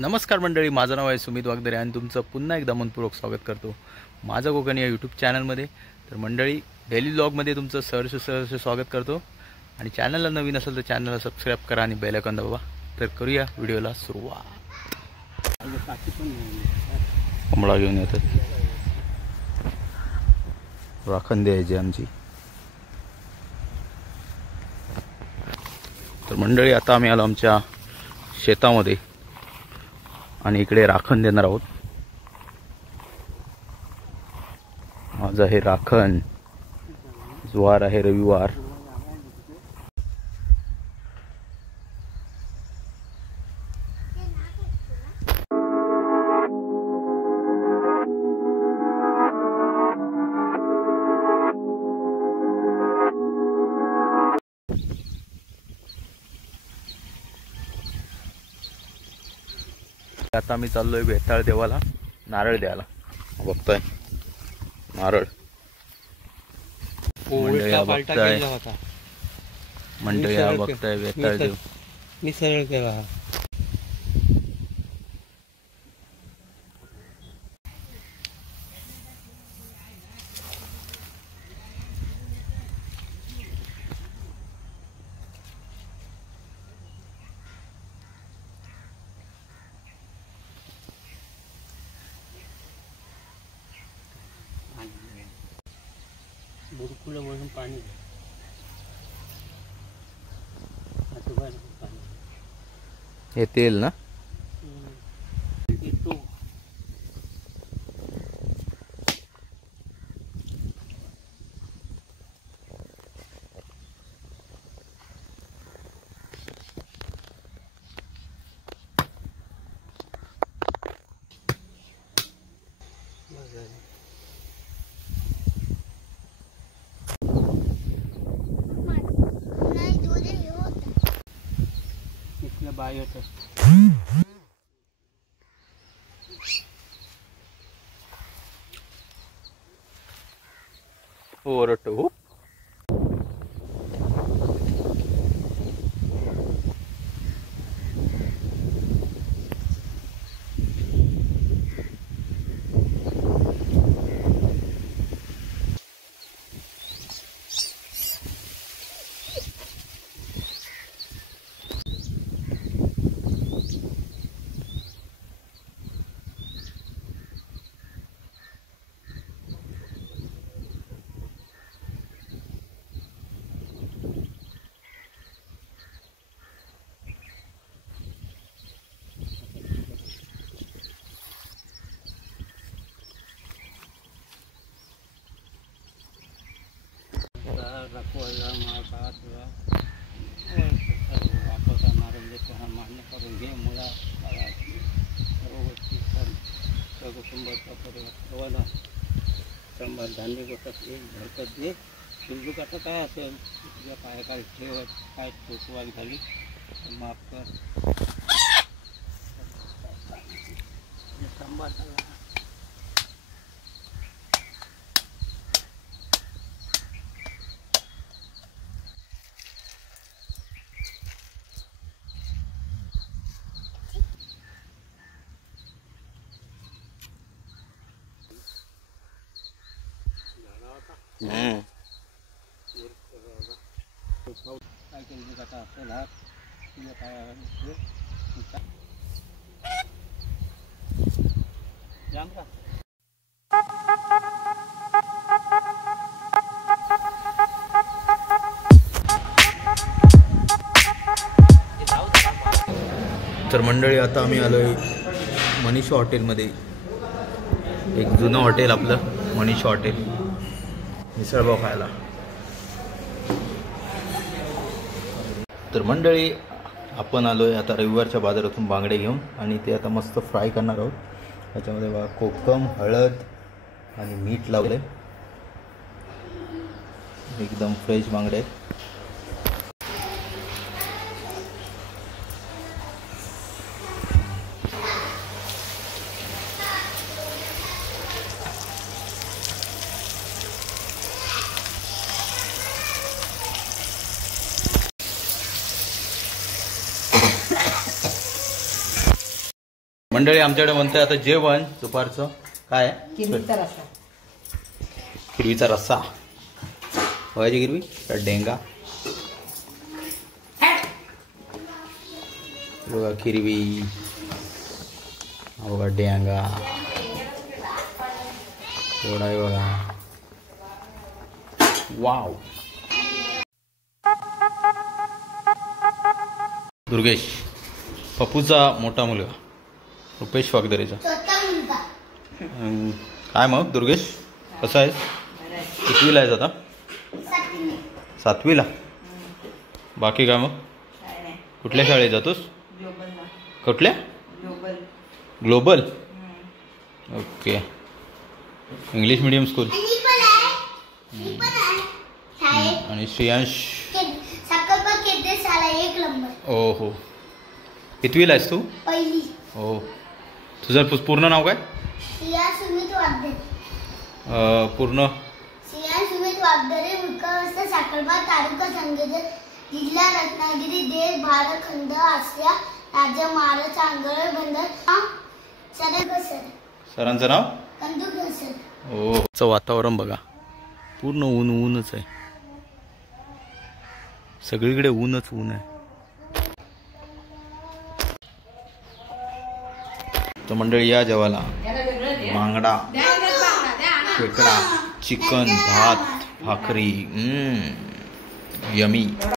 नमस्कार मंडळी, माझं नाव आहे सुमित वागदरे आणि तुमचं पुन्हा एकदा मनपूर्वक स्वागत करतो माझं कोकण या यूट्यूब चॅनलमध्ये। तर मंडळी, डेली व्लॉगमध्ये तुमचं सहर्ष स्वागत करतो आणि चॅनलला नवीन असेल तर चॅनलला सबस्क्राईब करा आणि बेल आयकॉन दाबा। तर करूया व्हिडिओला सुरुवात। कमळा घेऊन येतात, राखण द्यायची आमची। तर मंडळी, आता आम्ही आलो आमच्या शेतामध्ये आणि इकडे राखण देणार आहोत। आज आहे राखण, वार आहे रविवार। आता मी चाललोय बेताळ देवाला नारळ द्यायला। बघताय नारळ मंडळी, बघताय बेताळ देव मी सरळ केला। बुडकुलं म्हणून पाणी हे तेल ना। बाय होत ओरट हो। रखवायला मारतात वापरता मारून देतो। हा मान्य करून घे मुला सर्व गोष्टी कुटुंबाचा परिवार संभार धान्य गोष्ट एक भरकत दे। शिल्लक आता काय असेल तुझ्या पायाखाली ठेवत काय तोसवाल झाली माफ कर। संभार झाला काय केलं आता असेल हा तुझ्या पायाखाली जाम का। तर मंडळी, आता आम्ही आलोय मनीषा हॉटेलमध्ये। एक जुनं हॉटेल आपलं मनीषा हॉटेल, मिसळपाव खायला। तर मंडळी, आपण आलोय आता रविवारच्या बाजारातून बांगडे घेऊन आणि ते आता मस्त फ्राय करणार आहोत। त्याच्यामध्ये बघा कोकम, हळद आणि मीठ लावले, एकदम फ्रेश बांगडे आहेत। मंडळी आमच्याकडे म्हणते आता जेवण दुपारचं काय आहे? हिरवीचा रस्सा बघायची हिरवी डेंगा बघा हिरवी बघा डेंगा एवढा आहे बघा वाव. दुर्गेश पप्पूचा मोठा मुलगा रुपेश वागदरेचा. काय मग दुर्गेश कसं आहे? कितवीला आहेस आता? 7वीला. बाकी काय मग? कुठल्या शाळेत जातोस? कुठल्या? Global. Okay. English medium school. आणि श्रेयांश ओ हो. कितवीला आहेस तू? पहिली. हो. तुझं पूर्ण नाव काय? सुमित वागदरे. पूर्ण सुमित वागदरे, मुक्कामस्थ साखरबा, तालुका संगेश्वर, जिल्हा रत्नागिरी, देश भारत खंड, आशिया, राज्य महाराष्ट्र, आंध्र बंदर. सरांचं नाव? कंदुकर सर. हो. वातावरण बघा पूर्ण ऊनच आहे सगळीकडे ऊनच आहे. तर मंडळी या जेवायला बांगडा खेकडा चिकन भात भाकरी यमी.